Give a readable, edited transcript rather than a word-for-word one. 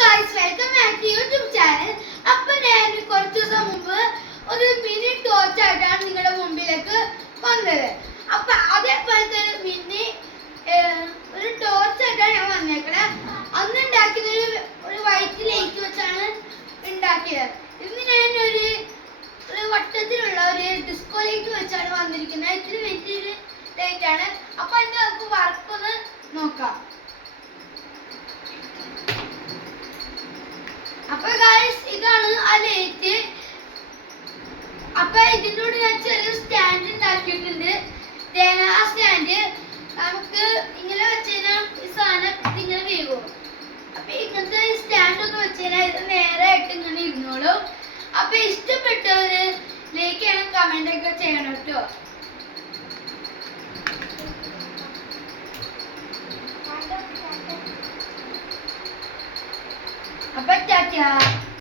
Guys welcome back to YouTube channel. അപ്പോൾ ഞാൻ കുറച്ച് ദിവസം മുമ്പ് ഒരു മിനി ടോർച്ച് ആയിട്ടാണ് നിങ്ങളുടെ മുമ്പിലേക്ക് വന്നത്. അപ്പോൾ അതേപോലത്തെ മിനി ഒരു ടോർച്ച് ആയിട്ടാണ് ഞാൻ വന്നേക്കണേ. അന്ന് ഉണ്ടാക്കിയത് ഒരു വൈറ്റ് ലൈറ്റ് വെച്ചാണ് ഉണ്ടാക്കിയത്. ഇന്ന് ഞാൻ ഒരു വട്ടത്തിലുള്ള ഒരു ഡിസ്കോ ലൈറ്റ് വെച്ചാണ് വന്നിരിക്കുന്നത്. ഇത്തിരി വലിയൊരു ലൈറ്റ് ആണ്. അപ്പോൾ അതിന്റെ നമുക്ക് വർക്ക് ഒന്ന് നോക്കാം. അപ്പോൾ ഗൈസ് ഇതാണ് ആ ലൈറ്റ്. അപ്പോൾ ഇതിന്റെ കൂടെ ഞാൻ ചെറിയ സ്റ്റാൻഡ് ഉണ്ടാക്കിയിട്ടുണ്ട്. ആ സ്റ്റാൻഡ് നമുക്ക് ഇങ്ങനെ വെച്ചുകഴിഞ്ഞാൽ ഈ സാധനം ഇങ്ങനെ വീഴും. അപ്പൊ ഇങ്ങനത്തെ സ്റ്റാൻഡ് ഒന്ന് വെച്ചുകഴിഞ്ഞാൽ ഇത് നേരായിട്ട് ഇങ്ങനെ ഇരുന്നോളും. അപ്പൊ ഇഷ്ടപ്പെട്ടവര് ലൈക്ക് ചെയ്യണം, കമന്റ് ഒക്കെ ചെയ്യണം കേട്ടോ. അപ്പൊ ടാറ്റാ.